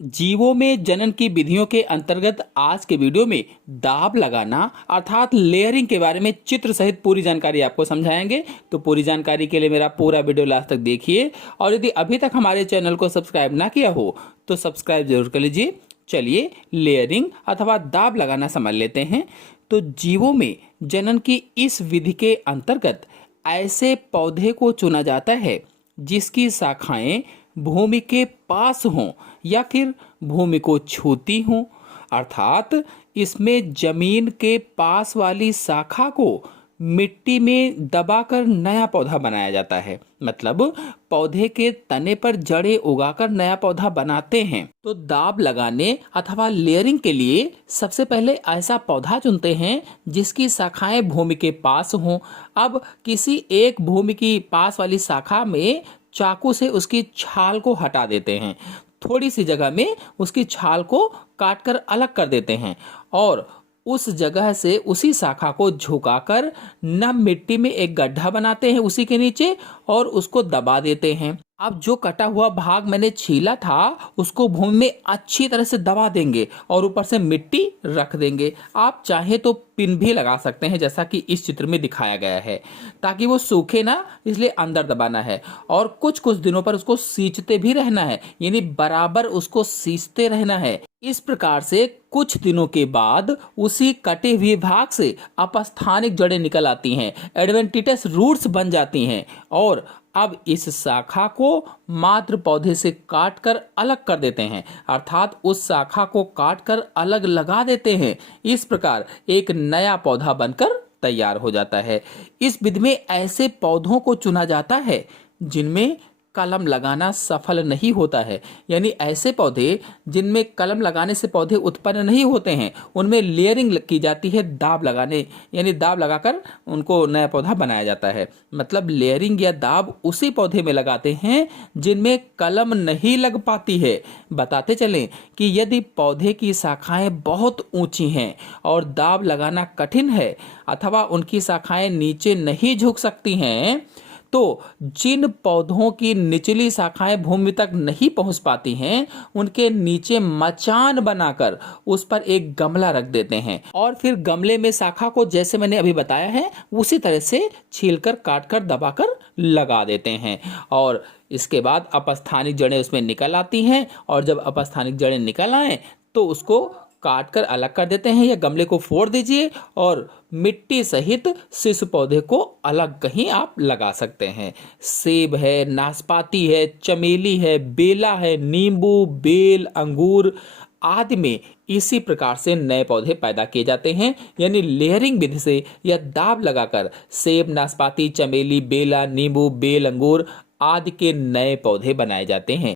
जीवों में जनन की विधियों के अंतर्गत आज के वीडियो में दाब लगाना अर्थात लेयरिंग के बारे में चित्र सहित पूरी जानकारी आपको समझाएंगे। तो पूरी जानकारी के लिए मेरा पूरा वीडियो लास्ट तक देखिए और यदि अभी तक हमारे चैनल को सब्सक्राइब ना किया हो तो सब्सक्राइब जरूर कर लीजिए। चलिए लेयरिंग अथवा दाब लगाना समझ लेते हैं। तो जीवों में जनन की इस विधि के अंतर्गत ऐसे पौधे को चुना जाता है जिसकी शाखाएं भूमि के पास हों या फिर भूमि को छूती हों, अर्थात इसमें जमीन के पास वाली शाखा को मिट्टी में दबाकर नया पौधा बनाया जाता है। मतलब पौधे के तने पर जड़ें उगाकर नया पौधा बनाते हैं। तो दाब लगाने अथवा लेयरिंग के लिए सबसे पहले ऐसा पौधा चुनते हैं जिसकी शाखाएं भूमि के पास हों। अब किसी एक भूमि की पास वाली शाखा में चाकू से उसकी छाल को हटा देते हैं, थोड़ी सी जगह में उसकी छाल को काटकर अलग कर देते हैं और उस जगह से उसी शाखा को झुकाकर नम मिट्टी में एक गड्ढा बनाते हैं उसी के नीचे और उसको दबा देते हैं। अब जो कटा हुआ भाग मैंने छीला था उसको भूमि में अच्छी तरह से दबा देंगे और ऊपर से मिट्टी रख देंगे। आप चाहे तो पिन भी लगा सकते हैं जैसा कि इस चित्र में दिखाया गया है, ताकि वो सूखे ना, इसलिए अंदर दबाना है और कुछ कुछ दिनों पर उसको सींचते भी रहना है, यानी बराबर उसको सींचते रहना है। इस प्रकार से कुछ दिनों के बाद उसी कटे हुए भाग से अपस्थानिक जड़ें निकल आती हैं, एडवेंटिटस रूट्स बन जाती हैं और अब इस शाखा को मात्र पौधे से काटकर अलग कर देते हैं, अर्थात उस शाखा को काटकर अलग लगा देते हैं। इस प्रकार एक नया पौधा बनकर तैयार हो जाता है। इस विधि में ऐसे पौधों को चुना जाता है जिनमें कलम लगाना सफल नहीं होता है, यानी ऐसे पौधे जिनमें कलम लगाने से पौधे उत्पन्न नहीं होते हैं उनमें लेयरिंग की जाती है, दाब लगाने यानी दाब लगाकर उनको नया पौधा बनाया जाता है। मतलब लेयरिंग या दाब उसी पौधे में लगाते हैं जिनमें कलम नहीं लग पाती है। बताते चलें कि यदि पौधे की शाखाएं बहुत ऊंची हैं और दाब लगाना कठिन है अथवा उनकी शाखाएं नीचे नहीं झुक सकती हैं, तो जिन पौधों की निचली शाखाएं भूमि तक नहीं पहुंच पाती हैं उनके नीचे मचान बनाकर उस पर एक गमला रख देते हैं और फिर गमले में शाखा को जैसे मैंने अभी बताया है उसी तरह से छीलकर काटकर दबाकर लगा देते हैं और इसके बाद अपस्थानिक जड़ें उसमें निकल आती हैं और जब अपस्थानिक जड़ें निकल आए तो उसको काट कर अलग कर देते हैं या गमले को फोड़ दीजिए और मिट्टी सहित शिशु पौधे को अलग कहीं आप लगा सकते हैं। सेब है, नाशपाती है, चमेली है, बेला है, नींबू, बेल, अंगूर आदि में इसी प्रकार से नए पौधे पैदा किए जाते हैं, यानी लेयरिंग विधि से या दाब लगाकर सेब, नाशपाती, चमेली, बेला, नींबू, बेल, अंगूर आदि के नए पौधे बनाए जाते हैं।